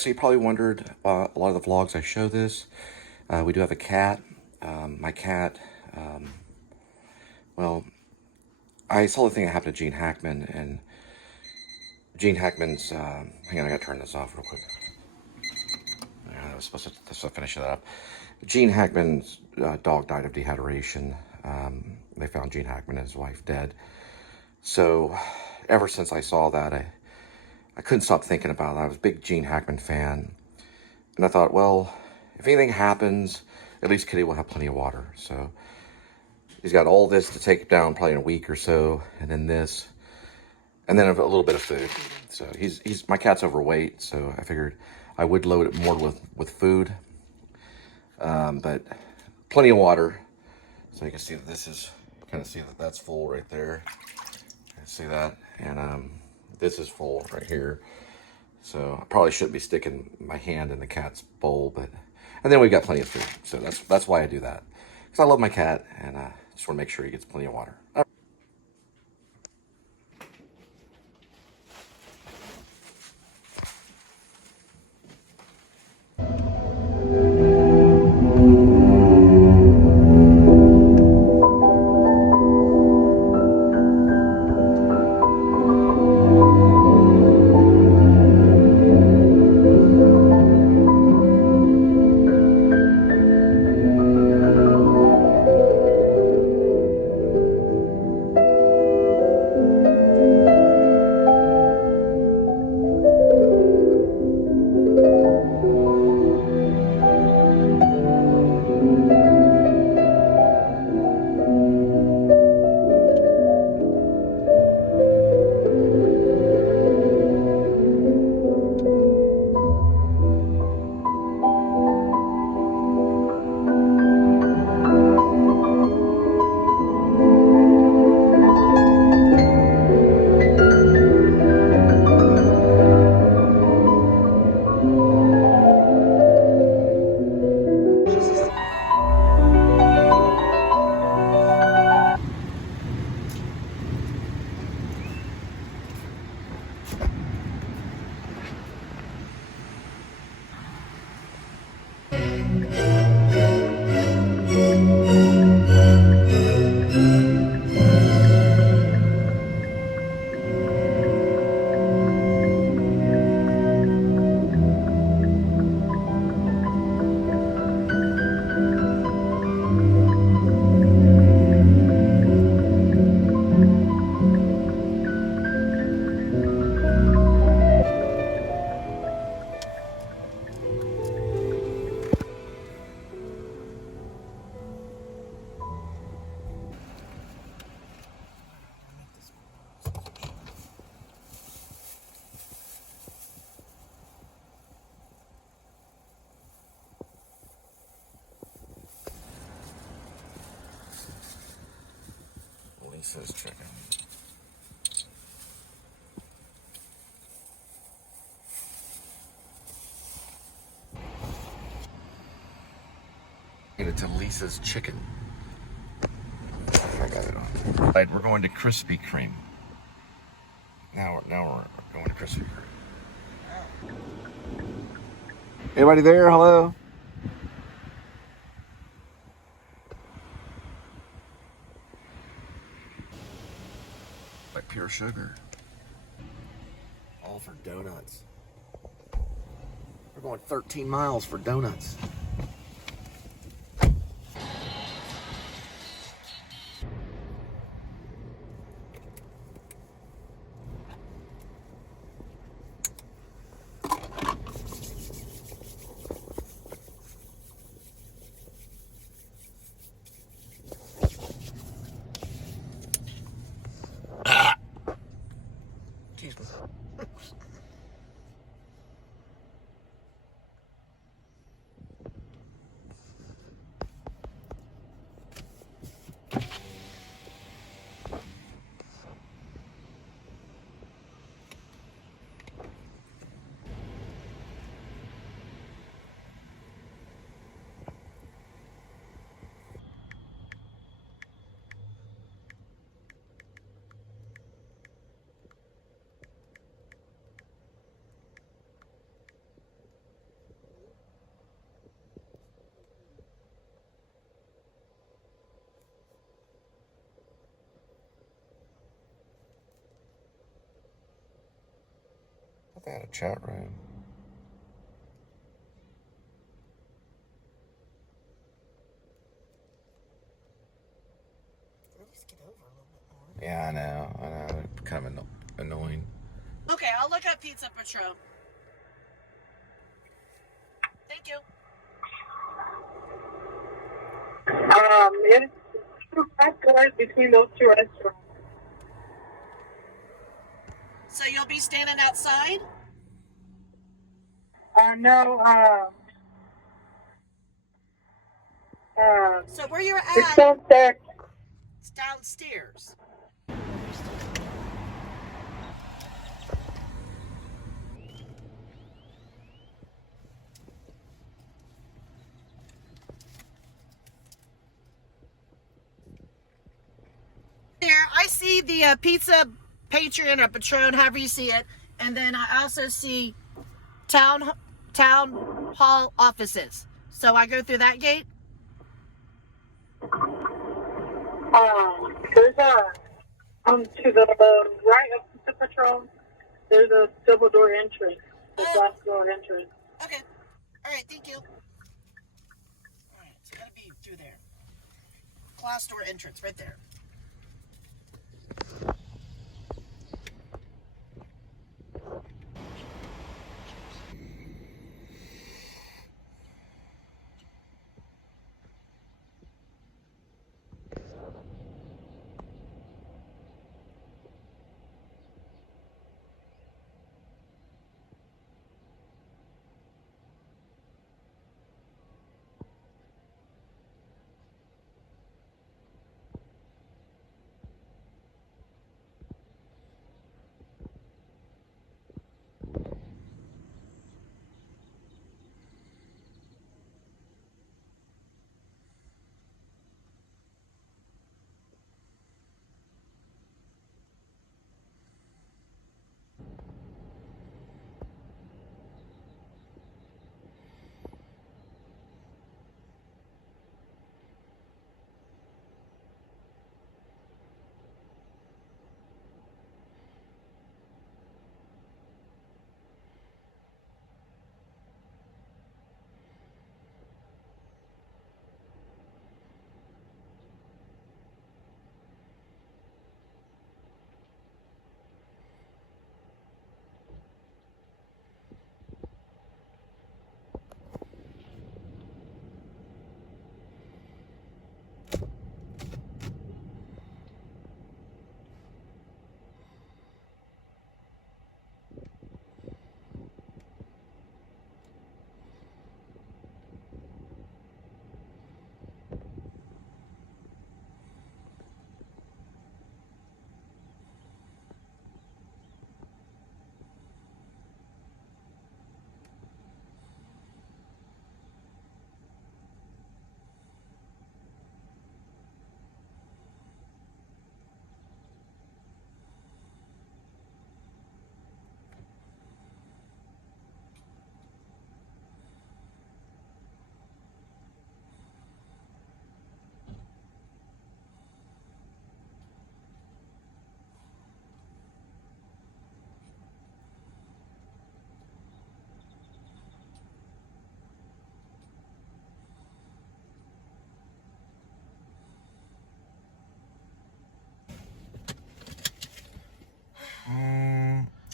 So you probably wondered, a lot of the vlogs I show this. We do have a cat. My cat, well, I saw the thing that happened to Gene Hackman, and Gene Hackman's, hang on, I gotta turn this off real quick. I was supposed to finish that up. Gene Hackman's dog died of dehydration. They found Gene Hackman and his wife dead. So ever since I saw that, I couldn't stop thinking about it. I was a big Gene Hackman fan. And I thought, well, if anything happens, at least Kitty will have plenty of water. So he's got all this to take down probably in a week or so, and then this, and then a little bit of food. So my cat's overweight, so I figured I would load it more with food. But plenty of water. So you can see that this is, kind of see that that's full right there. You can see that, and this is full right here. So I probably shouldn't be sticking my hand in the cat's bowl, but, and then we've got plenty of food. So that's why I do that. Because I love my cat, and I just want to make sure he gets plenty of water. Lisa's chicken. It's Lisa's chicken. I got it on. Right, we're going to Krispy Kreme. Now we're going to Krispy Kreme. Anybody there? Hello? Like pure sugar. All for donuts. We're going 13 miles for donuts. They had a chat room. Yeah, I know. They're kind of annoying. Okay, I'll look up Pizza Patron. Thank you. It's two back doors between those two restaurants. So you'll be standing outside? No, So where you're it's at? downstairs. It's downstairs. There, I see the Pizza Patron or Patron, however you see it, and then I also see town hall offices. So I go through that gate. There's to the right of the Patron, there's a double door entrance, a glass door entrance. Okay. All right. Thank you. All right. It's gotta be through there. Glass door entrance, right there.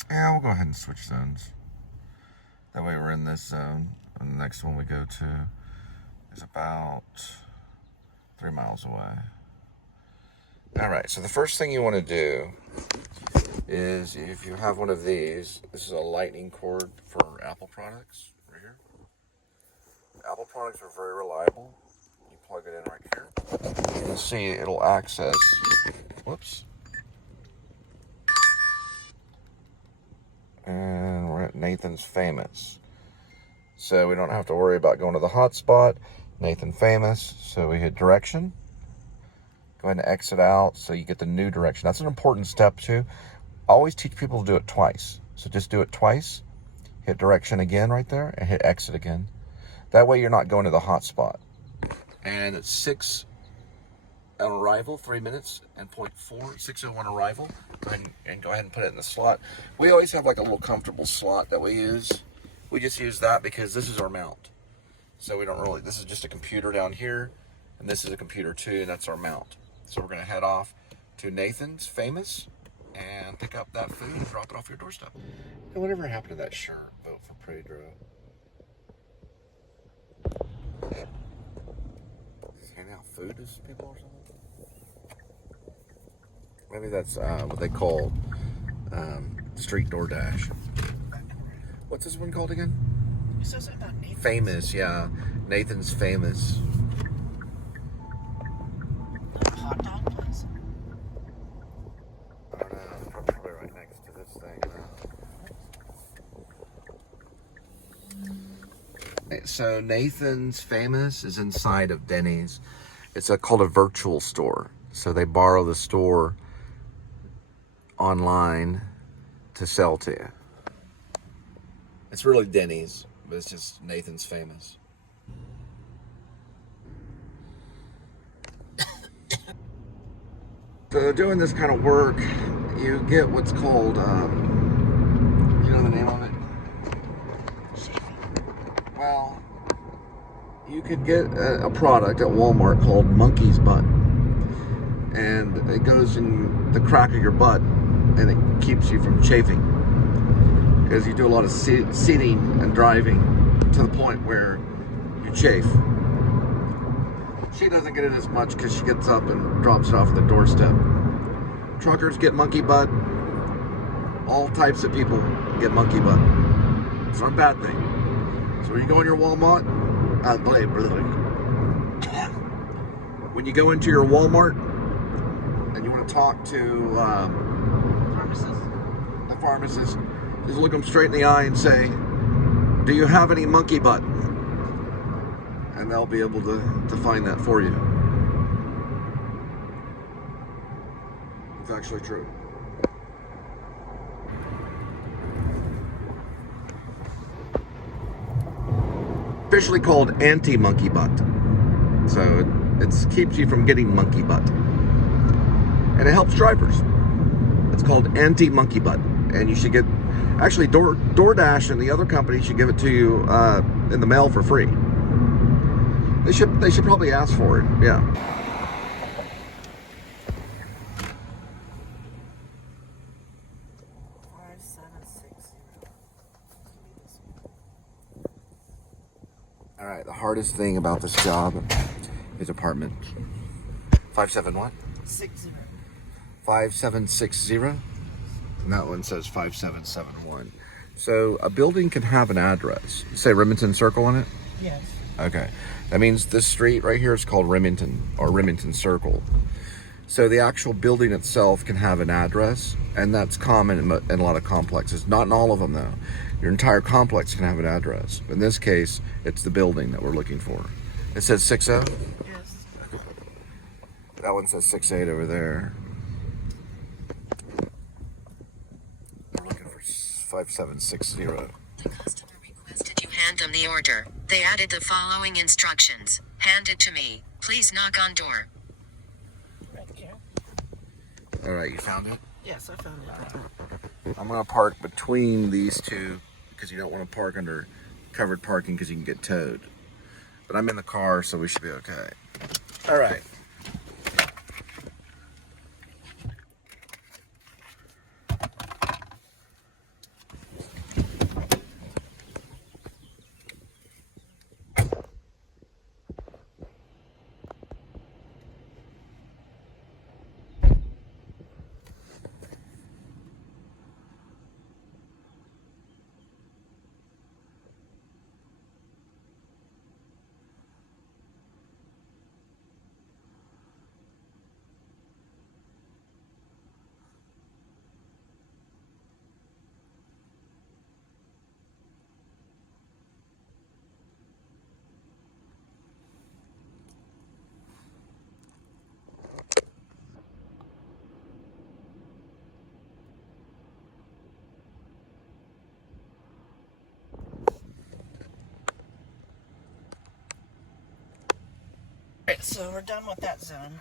Yeah, we'll go ahead and switch zones. That way we're in this zone. And the next one we go to is about 3 miles away. All right, so the first thing you want to do is, if you have one of these, this is a lightning cord for Apple products right here. Apple products are very reliable. You plug it in right here. You'll see it'll access, whoops. And we're at Nathan's Famous. So we don't have to worry about going to the hotspot. Nathan Famous, so we hit direction. Go ahead and exit out so you get the new direction. That's an important step too. I always teach people to do it twice. So just do it twice, hit direction again right there, and hit exit again. That way you're not going to the hotspot. And it's 6 on arrival, 3 minutes and 0.4, 601 arrival. Go ahead and go ahead and put it in the slot. We always have like a little comfortable slot that we use. We just use that because this is our mount. So we don't really, this is just a computer down here, and this is a computer too, and that's our mount. So we're gonna head off to Nathan's Famous and pick up that food and drop it off your doorstep. And whatever happened to that shirt, vote for Pedro. Handing out food to people or something? Maybe that's what they call street DoorDash. What's this one called again? You said something about Nathan's. Famous, yeah. Nathan's Famous. Like a hot dog place? I don't know. It's probably right next to this thing. So Nathan's Famous is inside of Denny's. It's called a virtual store. So they borrow the store online to sell to you. It's really Denny's, but it's just Nathan's Famous. So doing this kind of work, you get what's called, you know the name of it? Well, you could get a product at Walmart called monkey's butt. And it goes in the crack of your butt and it keeps you from chafing. Because you do a lot of seating and driving to the point where you chafe. She doesn't get it as much because she gets up and drops it off at the doorstep. Truckers get monkey butt. All types of people get monkey butt. It's not a bad thing. So when you go in your Walmart, when you go into your Walmart and you want to talk to the pharmacist, just look them straight in the eye and say, "Do you have any monkey butt?" And they'll be able to find that for you. It's actually true. Officially called anti-monkey butt. So it keeps you from getting monkey butt. And it helps drivers. It's called anti-monkey butt. And you should get, actually DoorDash and the other company should give it to you in the mail for free. They should probably ask for it, yeah. All right, the hardest thing about this job is apartment. 57 what? 60. 5760. And that one says 5771. So a building can have an address. Say Remington Circle on it? Yes. Okay. That means this street right here is called Remington or Remington Circle. So the actual building itself can have an address, and that's common in a lot of complexes. Not in all of them though. Your entire complex can have an address. In this case, it's the building that we're looking for. It says 60? Yes. That one says 68 over there. We're looking for 5760. The customer requested you hand them the order. They added the following instructions. Hand it to me. Please knock on door. Right here. All right, you found it? Yes, I found it. I'm gonna park between these two because you don't want to park under covered parking because you can get towed. But I'm in the car, so we should be okay. All right. Alright, so we're done with that zone.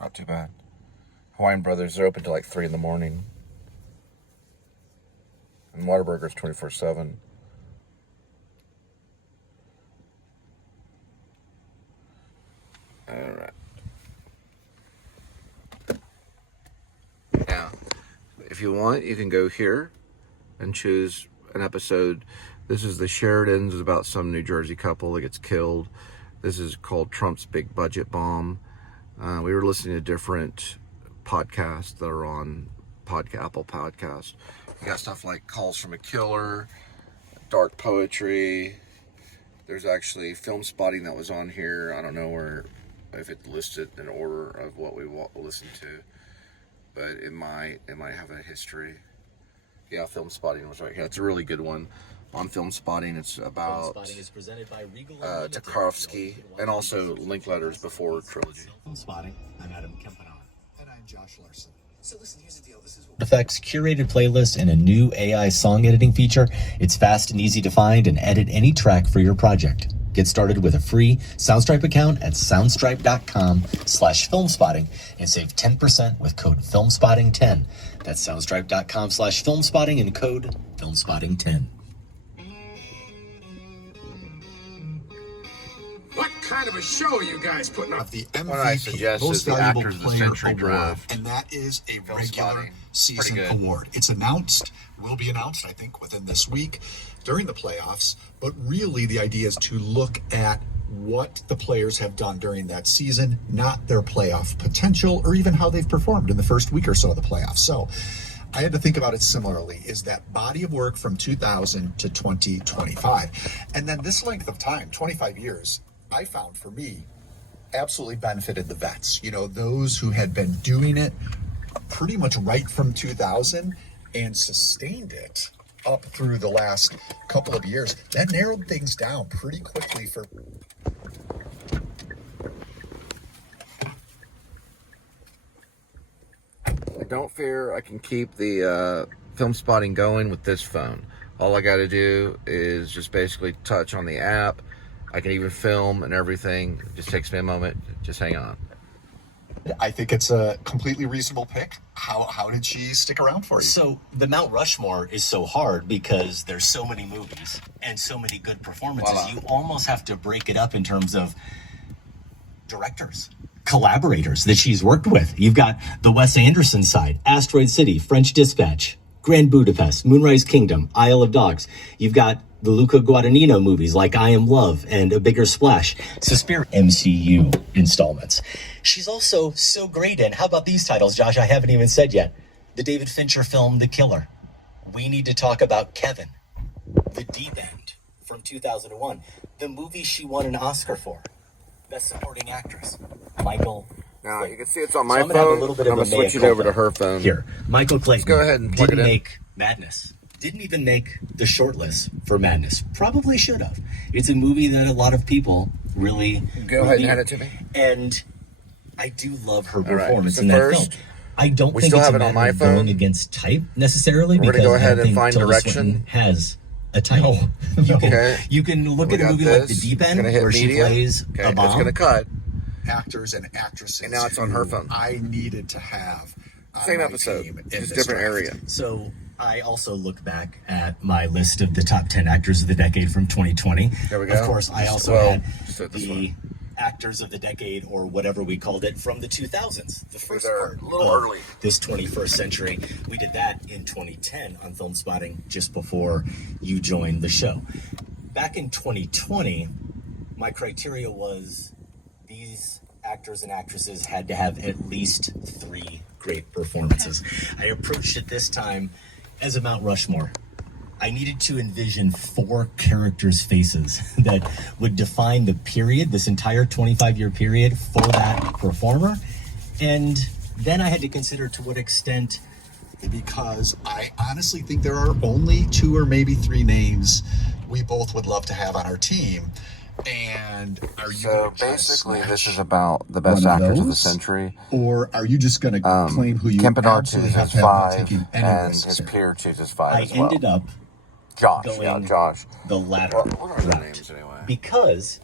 Not too bad. Hawaiian Brothers, they're open till like 3 in the morning. And Whataburger's 24/7. Alright. Now, if you want, you can go here and choose an episode. This is the Sheridans. It's about some New Jersey couple that gets killed. This is called Trump's Big Budget Bomb. We were listening to different podcasts that are on Apple Podcasts. You got stuff like Calls from a Killer, Dark Poetry. There's actually Film Spotting that was on here. I don't know if it listed an order of what we listened to, but it might have a history. Yeah, Film Spotting was right here. It's a really good one. On Film Spotting, it's about Tarkovsky, and also Linkletter's Before trilogy. Film Spotting. I'm Adam Kempenaar. And I'm Josh Larson. So listen, here's the deal. This is Effects, curated playlist, and a new AI song editing feature. It's fast and easy to find and edit any track for your project. Get started with a free Soundstripe account at soundstripe.com/filmspotting and save 10% with code FilmSpotting10. That's soundstripe.com/filmspotting and code FilmSpotting10. what kind of a show are you guys putting up? The What I MVP, suggest Most is the Valuable Actors of the Player Century Award, draft. and that is a Film regular Spotting. season Pretty good. award. It's announced, will be announced, I think, within this week during the playoffs. But really, the idea is to look at what the players have done during that season, not their playoff potential or even how they've performed in the first week or so of the playoffs. So I had to think about it similarly. Is that body of work from 2000 to 2025? And then this length of time, 25 years, I found for me, absolutely benefited the vets. You know, those who had been doing it pretty much right from 2000 and sustained it up through the last couple of years. That narrowed things down pretty quickly for... Don't fear, I can keep the Film Spotting going with this phone. All I got to do is just basically touch on the app. I can even film and everything. It just takes me a moment. Just hang on. I think it's a completely reasonable pick. How did she stick around for you? So the Mount Rushmore is so hard because there's so many movies and so many good performances. Voila. You almost have to break it up in terms of directors, collaborators that she's worked with. You've got the Wes Anderson side, Asteroid City, French Dispatch, Grand Budapest, Moonrise Kingdom, Isle of Dogs. You've got the Luca Guadagnino movies like I Am Love and A Bigger Splash, Suspiria, MCU installments. She's also so great in, how about these titles, Josh? I haven't even said yet. The David Fincher film, The Killer. We Need to Talk About Kevin. The Deep End from 2001. The movie she won an Oscar for. Best Supporting Actress. Michael. Now, you can see it's on So my I'm gonna have a phone. little bit I'm of going a to switch mea it over to culpa her phone. Here, Michael Clayton. Let's go ahead and plug didn't it in. make Madness. Didn't even make the shortlist for Madness. Probably should have. It's a movie that a lot of people really Go ahead and revere. hand it to me. And I do love her right, performance so in that first, film. I don't we think still it's have a it on matter my of phone. going against type necessarily We're because gonna go I ahead don't and think find Tilda direction. Swinton has a type. No. Okay. You can look We at a got movie like The this. Deep It's End gonna hit where she media. plays Okay, a it's bomb. going to cut. Actors and actresses. And now it's on her phone. I needed to have on Same my episode, team in just this different draft. area. So I also look back at my list of the top 10 actors of the decade from 2020. There we go. Of course, I also Well, had just do it this the way. actors of the decade, or whatever we called it, from the 2000s, the first part a little of early. this 21st century. We did that in 2010 on Film Spotting, just before you joined the show. Back in 2020, my criteria was these actors and actresses had to have at least 3 great performances. I approached it this time as a Mount Rushmore. I needed to envision 4 characters' faces that would define the period, this entire 25-year period, for that performer. And then I had to consider to what extent... Because I honestly think there are only 2 or maybe 3 names we both would love to have on our team. And are you So gonna try to basically, snatch this is about the best one of actors of the those? century. Or are you just going to claim who you Kempenar absolutely have chooses to have, not 5, taking any and risks his here? peer chooses 5 I as well. ended up Josh, going Josh. the latter What are their route, names anyway? because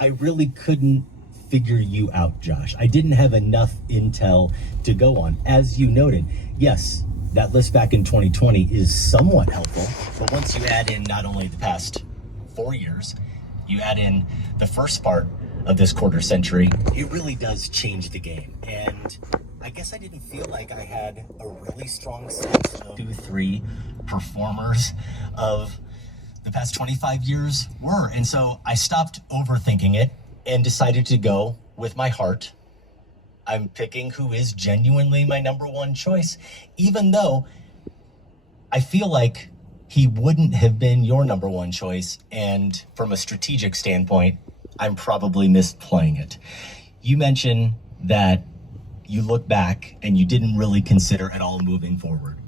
I really couldn't figure you out, Josh. I didn't have enough intel to go on. As you noted, yes, that list back in 2020 is somewhat helpful, but once you add in not only the past 4 years, you add in the first part of this quarter century, it really does change the game. And I guess I didn't feel like I had a really strong sense of 2, 3 performers of the past 25 years were. And so I stopped overthinking it and decided to go with my heart. I'm picking who is genuinely my number 1 choice, even though I feel like he wouldn't have been your number 1 choice. And from a strategic standpoint, I'm probably misplaying it. You mentioned that you look back and you didn't really consider at all moving forward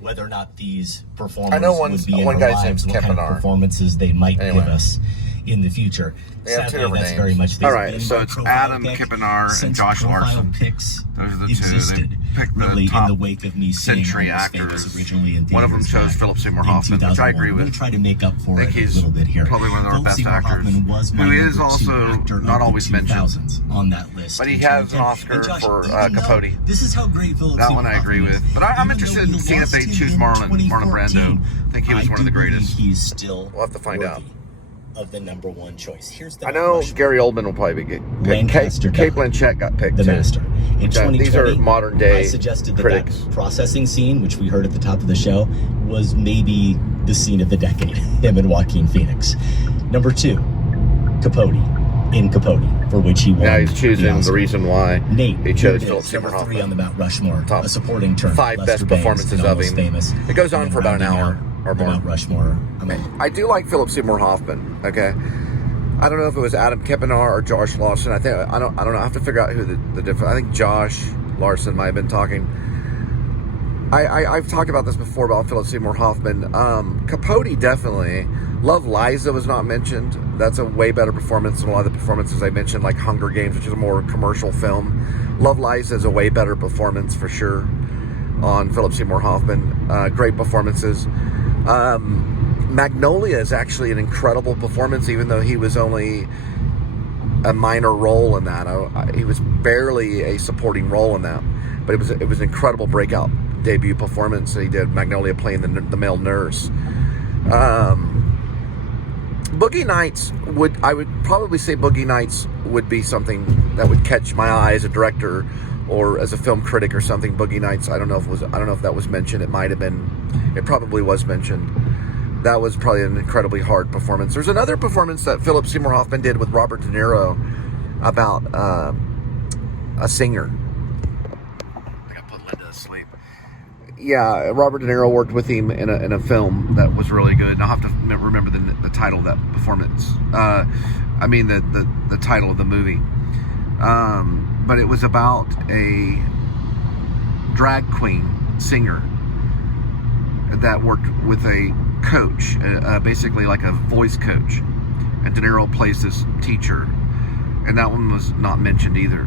whether or not these performers I know would be in one our guy's lives, name's what kind of Kempenar. performances they might Anyway. give us in the future. They have 2 Sadly, different that's names. very much All right, been so my it's profile Adam pick Kempenar and since Josh profile Larson. Picks Those are the 2. existed, They picked the really in top the wake of me seeing century Almost Famous actors. originally in One of them theaters chose back Philip Seymour in Hoffman, which I 2001. agree I'm with. going to try to make up for I it think a he's little bit here. probably one of our Philip best Seymour actors, Hoffman was my who is number 2 also actor not of always the mentioned. 2000s on that list. But he in has an 2010. Oscar And Josh, for even though Capote. This is how great Philip That Seymour one I agree Hoffman with. is. But I'm Even interested though in we seeing if they lost choose him in Marlon Brando. 2014, I think he was I one of the do believe greatest. He's still We'll have to find out. worthy of the number 1 choice. Here's the I know Rushmore. Gary Oldman will probably be picked. Lancaster Kate guy. Blanchett got picked The too. Master. In 2020, These are modern day I suggested that critics. that processing scene, which we heard at the top of the show, was maybe the scene of the decade. Him and Joaquin Phoenix. Number 2, Capote. In Capote, for which he won. Now he's choosing the Oscar. reason why Nate, he chose here it Philip is, Seymour number 3 Hoffman. on the Mount Rushmore. Top A supporting turn. 5 Lester best Bangs performances and of Almost him. Famous. It goes on And for about an rounding hour out or the more. Mount Rushmore. I do like Philip Seymour Hoffman. Okay, I don't know if it was Adam Kempenar or Josh Larson. I don't know. I have to figure out who the different. I think Josh Larson might have been talking. I've talked about this before about Philip Seymour Hoffman. Capote definitely. Love Liza was not mentioned. That's a way better performance than a lot of the performances I mentioned, like Hunger Games, which is a more commercial film. Love Liza is a way better performance for sure on Philip Seymour Hoffman. Great performances. Magnolia is actually an incredible performance, even though he was only a minor role in that. He was barely a supporting role in that, but it was an incredible breakout debut performance that he did. Magnolia playing the male nurse. Boogie Nights I would probably say Boogie Nights would be something that would catch my eye as a director or as a film critic or something. Boogie Nights, I don't know if that was mentioned. It might have been. It probably was mentioned. That was probably an incredibly hard performance. There's another performance that Philip Seymour Hoffman did with Robert De Niro about a singer. I got to put Linda to sleep. Yeah, Robert De Niro worked with him in a film that was really good, and I'll have to remember the title of that performance. The title of the movie. But it was about a drag queen singer that worked with a coach, basically like a voice coach, and De Niro plays this teacher, and that one was not mentioned either.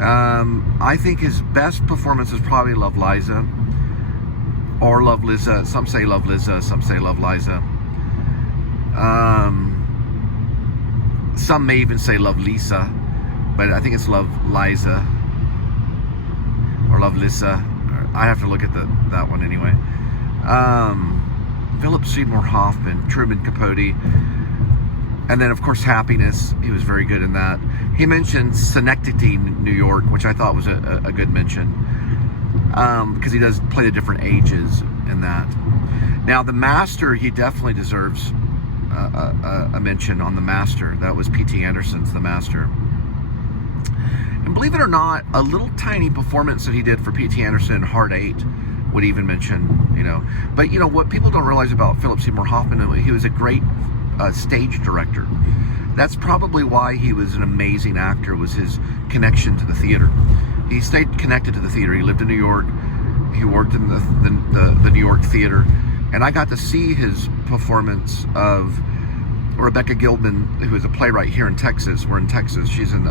I think his best performance is probably Love Liza or Love Liza. Some say Love Liza, some say Love Liza. Some may even say Love Lisa, but I think it's Love Liza or Love Lisa. I have to look at that one anyway. Philip Seymour Hoffman, Truman Capote, and then of course Happiness. He was very good in that. he mentioned Schenectady, New York, which I thought was a good mention, because he does play the different ages in that. Now, the Master, he definitely deserves a mention on the Master. That was P.T. Anderson's The Master. And believe it or not, a little tiny performance that he did for P.T. Anderson in Hard 8 would even mention, you know. But, you know, what people don't realize about Philip Seymour Hoffman, he was a great stage director. That's probably why he was an amazing actor, was his connection to the theater. He stayed connected to the theater. He lived in New York. He worked in the New York theater. And I got to see his performance of Rebecca Gilman, who is a playwright here in Texas. We're in Texas. She's in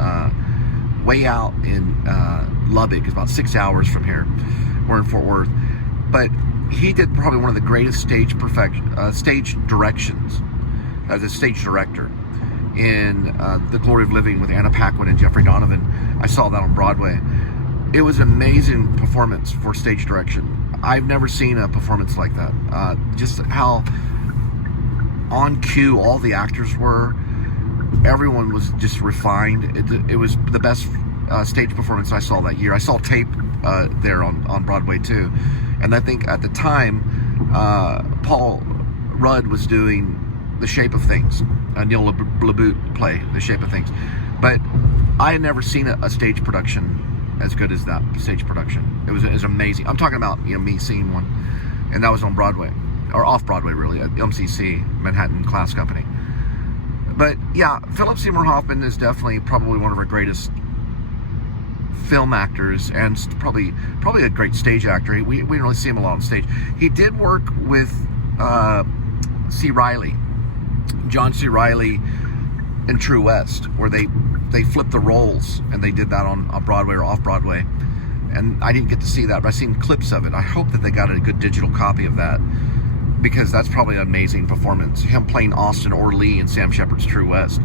way out in Lubbock. It's about 6 hours from here. We're in Fort Worth. But he did probably one of the greatest stage directions as a stage director in The Glory of Living with Anna Paquin and Jeffrey Donovan. I saw that on Broadway. It was an amazing performance for stage direction. I've never seen a performance like that. Just how on cue all the actors were. Everyone was just refined. It was the best stage performance I saw that year. I saw tape there on Broadway too. And I think at the time, Paul Rudd was doing The Shape of Things. Neil LaBute play The Shape of Things. But I had never seen a stage production as good as that stage production. It was amazing. I'm talking about, you know, me seeing one, and that was on Broadway, or off Broadway really, at MCC, Manhattan Class Company. But yeah, Philip Seymour Hoffman is definitely probably one of our greatest film actors, and probably a great stage actor. We didn't really see him a lot on stage. He did work with C. Reilly, John C. Reilly in True West, where they flipped the roles, and they did that on Broadway or off Broadway. And I didn't get to see that, but I've seen clips of it. I hope that they got a good digital copy of that, because that's probably an amazing performance. Him playing Austin Orlee in Sam Shepard's True West.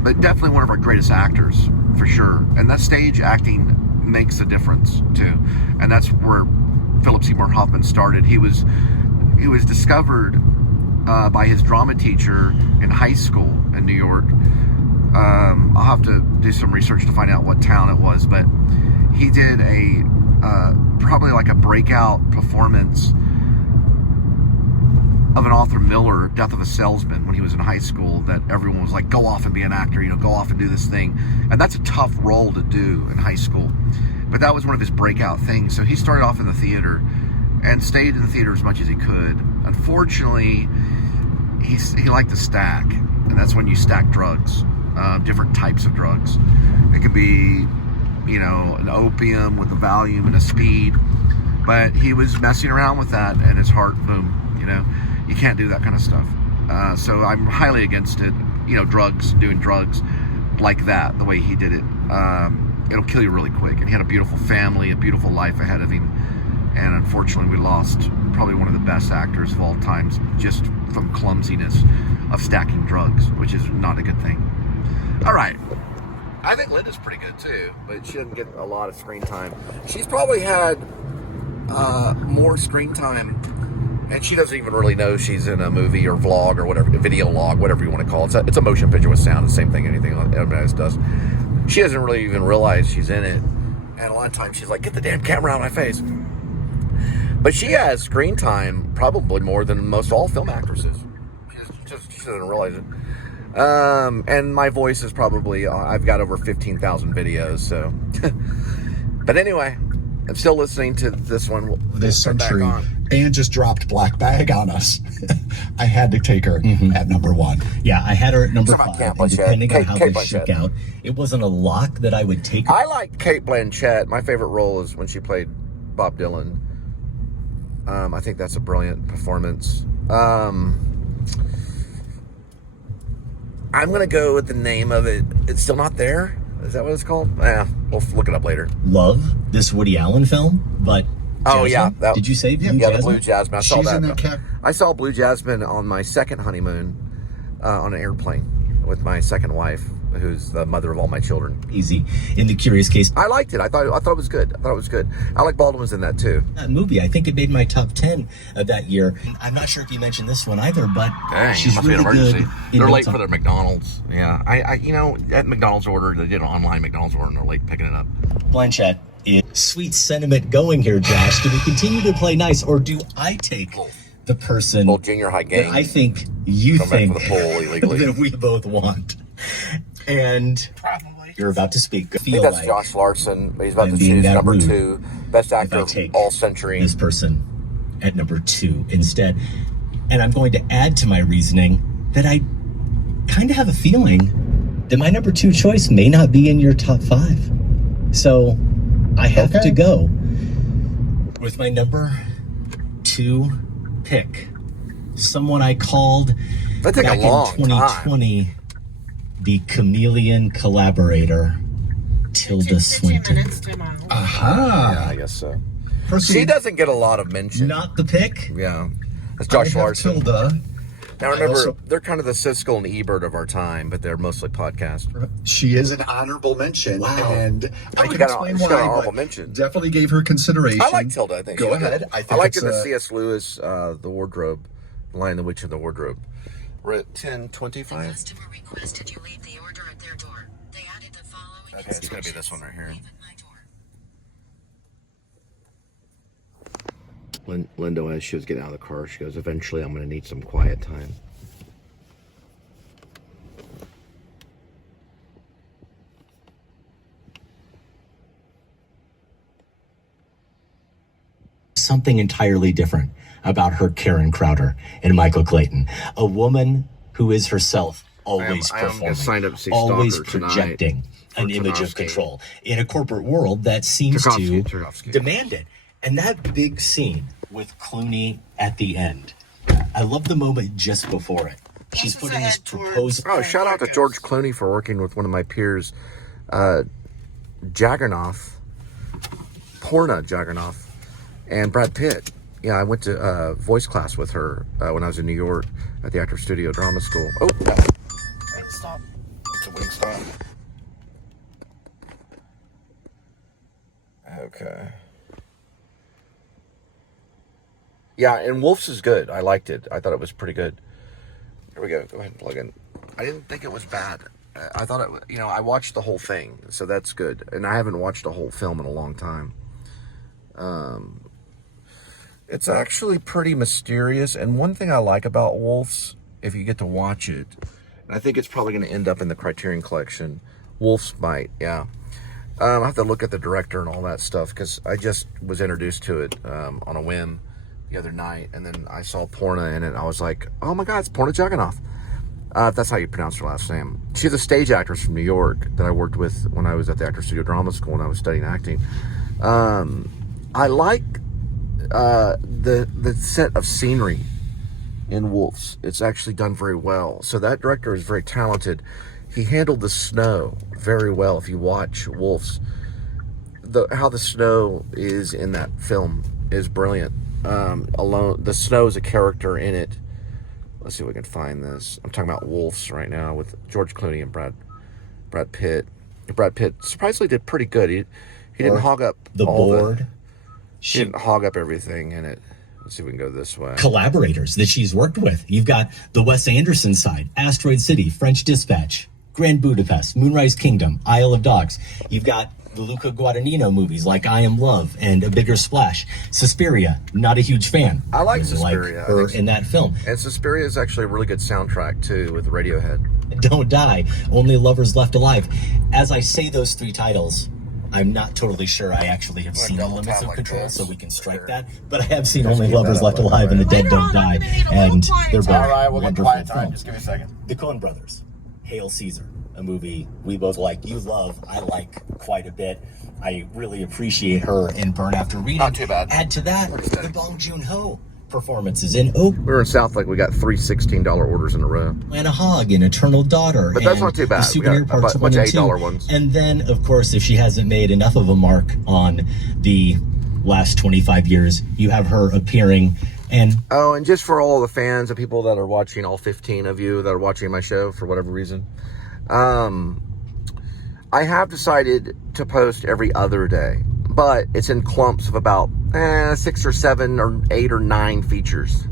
But definitely one of our greatest actors, for sure. And that stage acting makes a difference, too. And that's where Philip Seymour Hoffman started. He was discovered by his drama teacher in high school in New York. I'll have to do some research to find out what town it was, but he did probably like a breakout performance of an Arthur Miller, Death of a Salesman, when he was in high school, that everyone was like, go off and be an actor, you know, go off and do this thing. And that's a tough role to do in high school. But that was one of his breakout things. So he started off in the theater and stayed in the theater as much as he could. Unfortunately, he liked to stack, and that's when you stack drugs, different types of drugs. It could be, you know, an opium with a Valium and a speed, but he was messing around with that, and his heart, boom, you know. You can't do that kind of stuff. So I'm highly against it, you know, doing drugs like that, the way he did it. It'll kill you really quick. And he had a beautiful family, a beautiful life ahead of him. And unfortunately, we lost probably one of the best actors of all times, just from clumsiness of stacking drugs, which is not a good thing. All right. I think Linda's pretty good too, but she doesn't get a lot of screen time. She's probably had more screen time, and she doesn't even really know she's in a movie or vlog or whatever, a video log, whatever you want to call it. It's a motion picture with sound, the same thing anything everybody else does. She doesn't really even realize she's in it, and a lot of times she's like, get the damn camera out of my face. But she has screen time probably more than most all film actresses. She doesn't realize it. And my voice is probably, I've got over 15,000 videos, so. But anyway, I'm still listening to this one. This century. And just dropped Black Bag on us. I had to take her at number 1. Yeah, I had her at number 5. And depending on how Kate they shook out, it wasn't a lock that I would take her. I like Cate Blanchett. My favorite role is when she played Bob Dylan. I think that's a brilliant performance. I'm going to go with the name of it. It's Still Not There? Is that what it's called? Yeah, we'll look it up later. Love, this Woody Allen film, but... Oh, Jasmine? yeah. Did you say Blue Jasmine? Yeah, the Blue Jasmine. I saw She's that. in the I saw Blue Jasmine on my second honeymoon on an airplane with my second wife. who's the mother of all my children. Easy. In The Curious Case. I liked it. I thought it was good. Alec Baldwin was in that too. That movie, I think it made my top 10 of that year. I'm not sure if you mentioned this one either, but Dang, she's must really be an emergency. good. They're late for their McDonald's. Yeah, I at McDonald's order, they did an online McDonald's order, and they're late picking it up. Blanchett. Sweet sentiment going here, Josh. Do we continue to play nice, or do I take the person Little junior high game. that I think you Come back think for the pool illegally. that we both want? And Probably. you're about to speak. I think that's Josh Larson. He's about to choose number 2, best actor of all century. This person at number 2 instead. And I'm going to add to my reasoning that I kind of have a feeling that my number 2 choice may not be in your top 5. So I have to go with my number 2 pick. Someone I called That took back a long in 2020 the chameleon collaborator, Tilda Swinton. Aha. Yeah, I guess so. Person She doesn't get a lot of mention. Not the pick. Yeah, that's Josh Larson. Tilda. Now remember, also- they're kind of the Siskel and Ebert of our time, but they're mostly podcast. She is an honorable mention, and I She can got explain an honorable why. mention. Definitely gave her consideration. I like Tilda. I think Go she's ahead. good. I think I liked it's it in the a- C.S. Lewis, The Wardrobe, Lion the Witch in the Wardrobe. We're at 10:25. Customer requested you leave the order at their door. They added the following Okay, it's gonna be this one right here. Leave at my door. Lindo, as she was getting out of the car, she goes, "Eventually, I'm going to need some quiet time." Something entirely different about her Karen Crowder and Michael Clayton, a woman who is herself always I am performing, signed up to see always Stalker tonight projecting for an image of Tarkovsky. control in a corporate world that seems Tarkovsky. to demand it. And that big scene with Clooney at the end, I love the moment just before it. She's This is putting a this head towards- proposal. Oh, shout out to George Clooney for working with one of my peers, Jagernoff, Porna Jagernoff, and Brad Pitt. Yeah, I went to voice class with her when I was in New York at the Actor Studio Drama School. Oh, Stop. it's a wing stop. Okay. Yeah, and Wolf's is good. I liked it. I thought it was pretty good. Here we go. Go ahead and plug in. I didn't think it was bad. I thought it, I watched the whole thing, so that's good. And I haven't watched a whole film in a long time. It's actually pretty mysterious. And one thing I like about Wolf's, if you get to watch it, and I think it's probably going to end up in the Criterion Collection, Wolf's Bite, yeah. I have to look at the director and all that stuff, because I just was introduced to it on a whim the other night, and then I saw Porna in it. I was like, oh my God, it's Porna Jagannath. If that's how you pronounce her last name. She's a stage actress from New York that I worked with when I was at the Actor Studio Drama School and I was studying acting. I like the set of scenery in Wolf's. It's actually done very well. So that director is very talented. He handled the snow very well. If you watch Wolf's, how the snow is in that film is brilliant. The snow is a character in it. Let's see if we can find this. I'm talking about Wolf's right now with George Clooney and Brad Pitt. Brad Pitt surprisingly did pretty good. He didn't hog up The all board. He didn't hog up everything in it. Let's see if we can go this way. Collaborators that she's worked with. You've got the Wes Anderson side, Asteroid City, French Dispatch, Grand Budapest, Moonrise Kingdom, Isle of Dogs. You've got the Luca Guadagnino movies like I Am Love and A Bigger Splash. Suspiria, not a huge fan. I like Really Suspiria. Like her in that film. And Suspiria is actually a really good soundtrack too with Radiohead. Don't Die, Only Lovers Left Alive. As I say those 3 titles, I'm not totally sure I actually have seen The double Limits tap of like Control, this. so we can strike Sure. that. But I have seen Only keep that Lovers up, Left like Alive and The that. Dead Later Don't on, Die, I'm gonna need a little and quiet they're both time. All right, we'll get wonderful quiet time. films. Just give me a second. The Coen Brothers, Hail Caesar, a movie we both like. You love, I like quite a bit. I really appreciate her in Burn After Reading. Not too bad. Add to that Pretty the steady. Bong Joon-ho performances in Oak, We were in South Lake. We got 3 $16 orders in a row. Atlanta Hog, and Eternal Daughter. But that's and not too bad. The Souvenir We got a Parts bunch 1 of and 2. $8 ones. And then, of course, if she hasn't made enough of a mark on the last 25 years, you have her appearing. And Oh, and just for all the fans and people that are watching, all 15 of you that are watching my show for whatever reason, I have decided to post every other day, but it's in clumps of about 6 or 7 or 8 or 9 features.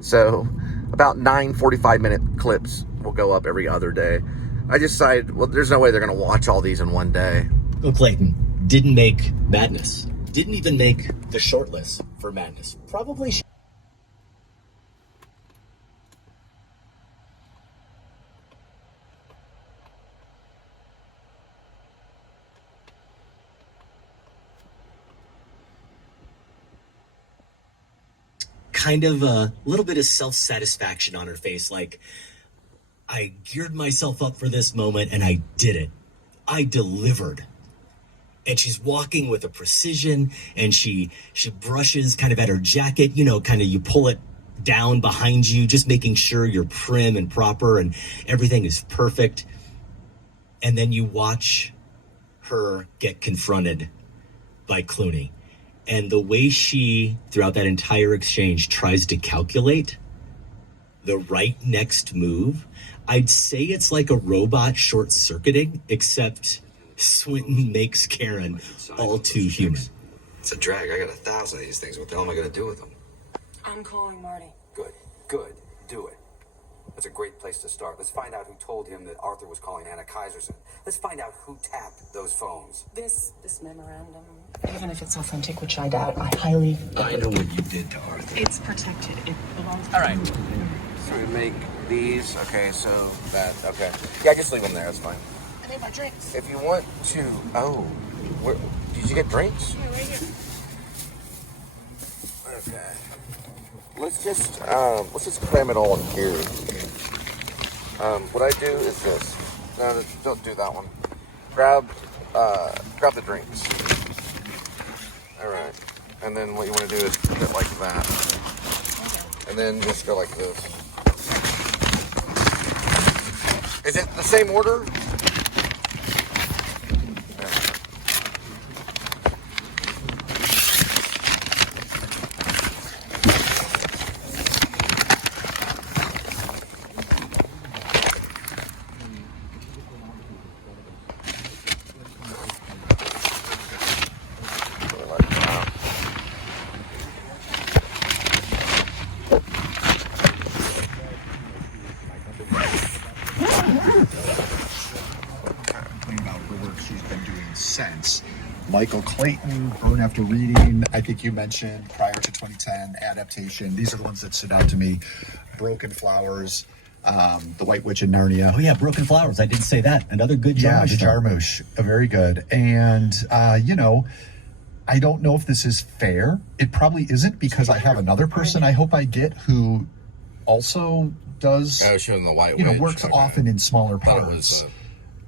So about 9 45-minute clips will go up every other day. I just decided, well, there's no way they're going to watch all these in one day. Bill Clayton didn't make Madness. Didn't even make the shortlist for Madness. Probably should. Kind of a little bit of self-satisfaction on her face, like, I geared myself up for this moment and I did it. I delivered. And she's walking with a precision, and she brushes kind of at her jacket, you know, kind of you pull it down behind you, just making sure you're prim and proper and everything is perfect. And then you watch her get confronted by Clooney. And the way she, throughout that entire exchange, tries to calculate the right next move, I'd say it's like a robot short-circuiting, except Swinton makes Karen all too human. It's a drag. I got 1,000 of these things. What the hell am I going to do with them? I'm calling Marty. Good. Do it. That's a great place to start. Let's find out who told him that Arthur was calling Anna Kaiserson. Let's find out who tapped those phones. This memorandum, even if it's authentic, which I doubt, I highly doubt. I know what you did to Arthur. It's protected. It belongs to All right. So we make these. Okay, so that. Okay. Yeah, just leave them there. That's fine. I need my drinks. If you want to. Oh. Did you get drinks? Yeah, right here. Okay. Let's just cram it all in here. What I do is this. No, don't do that one. Grab the drinks. All right. And then what you want to do is put it like that. And then just go like this. Is it the same order? Since Michael Clayton, Burn After Reading, I think you mentioned prior to 2010, Adaptation. These are the ones that stood out to me. Broken Flowers, The White Witch in Narnia. Oh yeah, Broken Flowers. I did say that. Another good Jarmusch. Yeah, the Jarmusch. Very good. And, you know, I don't know if this is fair. It probably isn't, because I have another person I hope I get who also does, Showing the White you know, Witch. works often in smaller Thought it parts. was,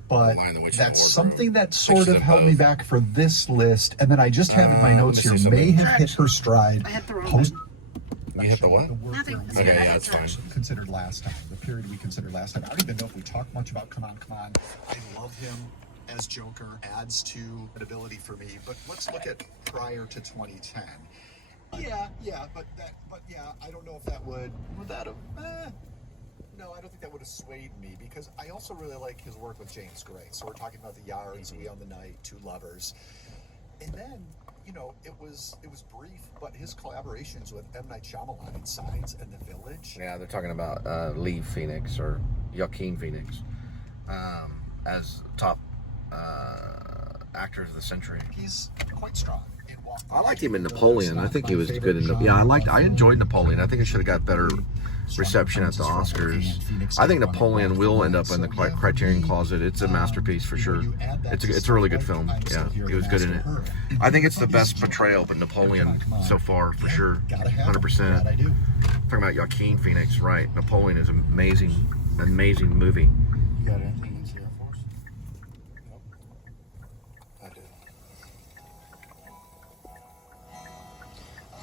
but Lion, the Witch, and the that's Wardrobe. something that Pictures sort of of held me both. back for this list. And then I just have in my notes let me here, see may something. have hit her stride. I hit the wrong Post- You hit the what? Nothing. Okay, yeah, that's fine. Considered last time, the period we considered last time. I don't even know if we talked much about Come On, Come On. I love him as Joker, adds to credibility for me. But let's look at prior to 2010. Yeah, but I don't know if that would that have. No, I don't think that would have swayed me, because I also really like his work with James Gray. So we're talking about The Yards, We Own the Night, Two Lovers, and then, you know, it was brief, but his collaborations with M. Night Shyamalan in Signs and The Village. Yeah, they're talking about Lee Phoenix or Joaquin Phoenix as top actors of the century. He's quite strong. I liked him in Napoleon. I think he was good in. I enjoyed Napoleon. I think it should have got better reception at the Oscars. I think Napoleon will end up in the Criterion Closet. It's a masterpiece for sure. It's a really good film. Yeah, he was good in it. I think it's the best portrayal of Napoleon so far for sure. 100%. Talking about Joaquin Phoenix, right? Napoleon is amazing movie. You got anything in here for us? Nope. I do.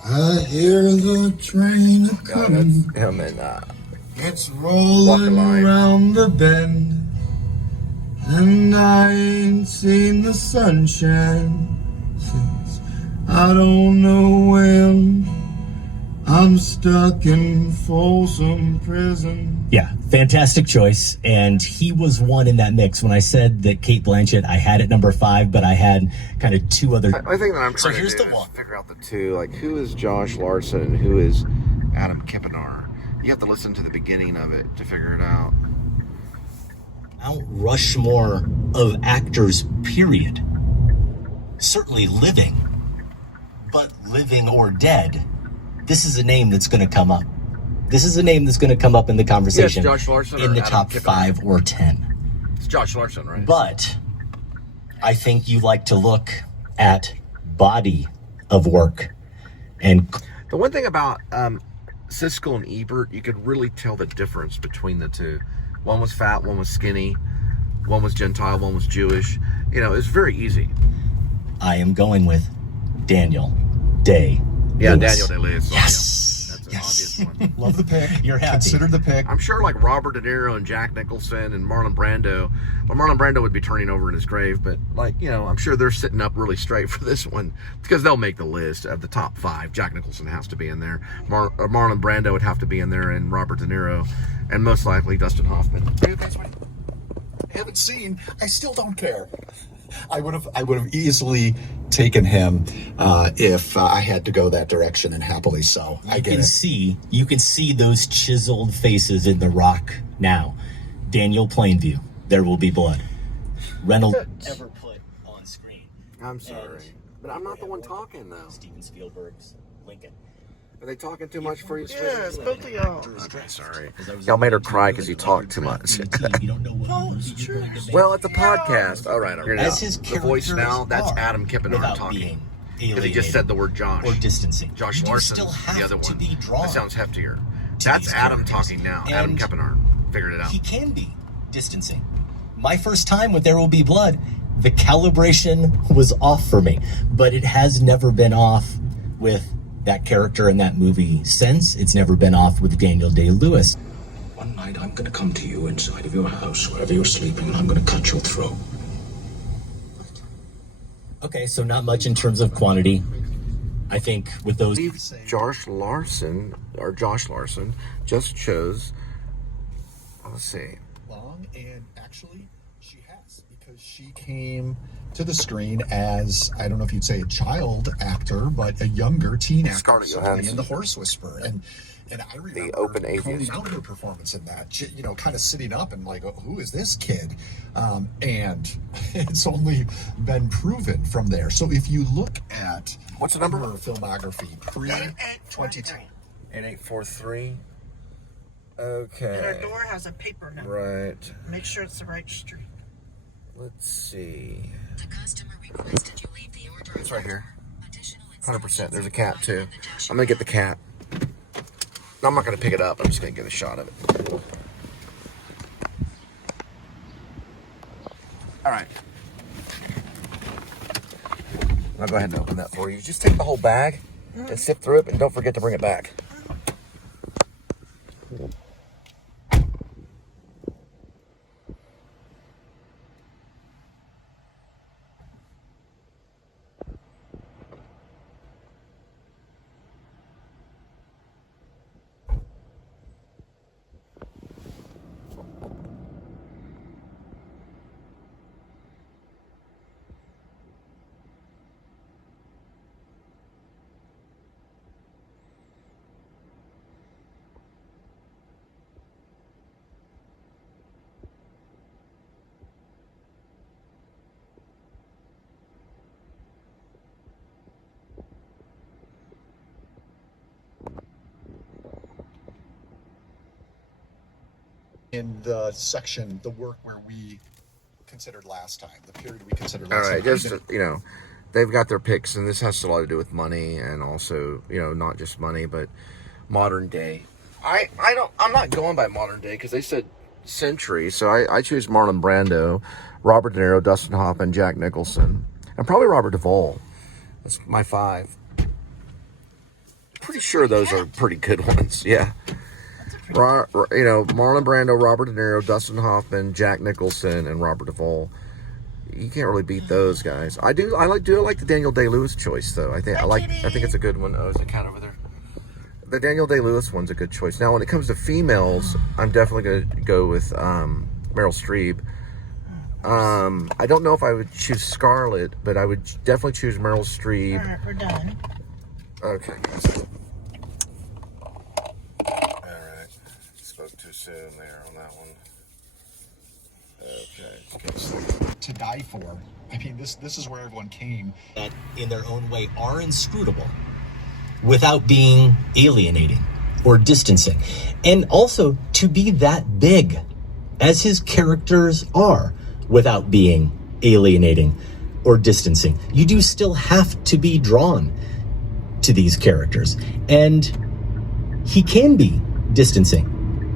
I hear the train coming. Him and It's Walking rolling Line. around the bend, and I ain't seen the sunshine since I don't know when. I'm stuck in Folsom Prison. Yeah, fantastic choice. And he was one in that mix. When I said that Cate Blanchett, I had at number 5, but I had kind of 2 other. I think that I'm trying to do is figure out the two. Like, who is Josh Larson and who is Adam Kippenar? You have to listen to the beginning of it to figure it out. Mount Rushmore of actors, period. Certainly living, but living or dead, this is a name that's going to come up. This is a name that's going to come up in the conversation. Yes, Josh Larson in the Adam top Kippenar. 5 or 10. It's Josh Larson, right? But I think you like to look at body of work. And the one thing about Siskel and Ebert, you could really tell the difference between the two. One was fat, one was skinny, one was Gentile, one was Jewish. You know, it's very easy. I am going with Daniel Day. Yeah, Lewis. Daniel Day-Lewis. Yes. That's an Yes. obvious one. Love the pick. You're happy. Consider the pick. I'm sure like Robert De Niro and Jack Nicholson and Marlon Brando. Well, Marlon Brando would be turning over in his grave, but like, you know, I'm sure they're sitting up really straight for this one because they'll make the list of the top 5. Jack Nicholson has to be in there. Marlon Brando would have to be in there, and Robert De Niro, and most likely Dustin Hoffman. Haven't seen. I still don't care. I would have easily taken him if I had to go that direction, and happily so. I get it. You can see those chiseled faces in The Rock now. Daniel Plainview, There Will Be Blood. Reynolds ever put on screen. I'm sorry, but I'm not the one talking though. Steven Spielberg's Lincoln. Are they talking too much for you? Yes, both of y'all. Okay, sorry. Y'all made her cry because you talked too much. No, it's true. Well, it's a podcast. All right. As his the voice characters now, that's are, Adam Kippenar without talking. being Because he just said the word Josh. or distancing. Josh You do Larson, still have the other to one. be drawn That sounds heftier. to That's these Adam characters. talking now. Adam And Kippenar. Figured it out. He can be distancing. My first time with There Will Be Blood, the calibration was off for me, but it has never been off with that character in that movie since. It's never been off with Daniel Day-Lewis. One night I'm gonna come to you inside of your house, wherever you're sleeping, and I'm gonna cut your throat. Okay, so not much in terms of quantity. I think with those... Josh Larson just chose, let's see. Long, and actually she has, because she came to the screen as, I don't know if you'd say a child actor, but a younger teen actor. Scarlett Johansson. In The Horse Whisperer. And I remember The Open calling Atheist. out her performance in that, you know, kind of sitting up and like, oh, who is this kid? And it's only been proven from there. So if you look at What's the number? her filmography pre-2010. 8843. And our Okay. door has a paper number. Right. Make sure it's the right street. Let's see. The customer requested you leave the order. It's right here. Additional 100%. There's a cat too. I'm going to get the cat. No, I'm not going to pick it up. I'm just going to get a shot of it. All right. I'll go ahead and open that for you. Just take the whole bag and sift through it, and don't forget to bring it back. In the section, the work where we considered last time, the period we considered All last right, time. just, you know, they've got their picks, and this has a lot to do with money, and also, you know, not just money, but modern day. I'm not going by modern day because they said century, so I choose Marlon Brando, Robert De Niro, Dustin Hoffman, Jack Nicholson, and probably Robert Duvall. That's my 5. Pretty sure those are pretty good ones. Yeah. You know, Marlon Brando, Robert De Niro, Dustin Hoffman, Jack Nicholson, and Robert Duvall. You can't really beat those guys. I like the Daniel Day-Lewis choice though. I think it's a good one. Oh, there's a cat over there. the Daniel Day-Lewis one's a good choice. Now, when it comes to females, I'm definitely going to go with Meryl Streep. I don't know if I would choose Scarlett, but I would definitely choose Meryl Streep. All right, we're done. Okay. All right. Spoke too soon there on that one. Okay. To Die For. I mean, this is where everyone came. That in their own way are inscrutable without being alienating or distancing. And also to be that big as his characters are without being alienating or distancing. You do still have to be drawn to these characters. And he can be distancing.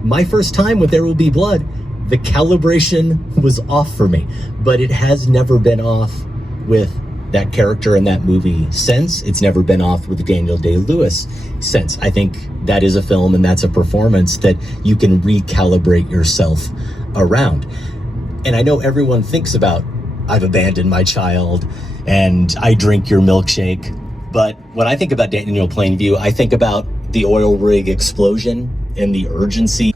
My first time with There Will Be Blood, the calibration was off for me, but it has never been off with that character in that movie since. It's never been off with Daniel Day-Lewis since. I think that is a film and that's a performance that you can recalibrate yourself around. And I know everyone thinks about, I've abandoned my child and I drink your milkshake. But when I think about Daniel Plainview, I think about the oil rig explosion and the urgency.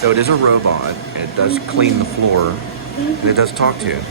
So it is a robot. It does clean the floor. And it does talk to you.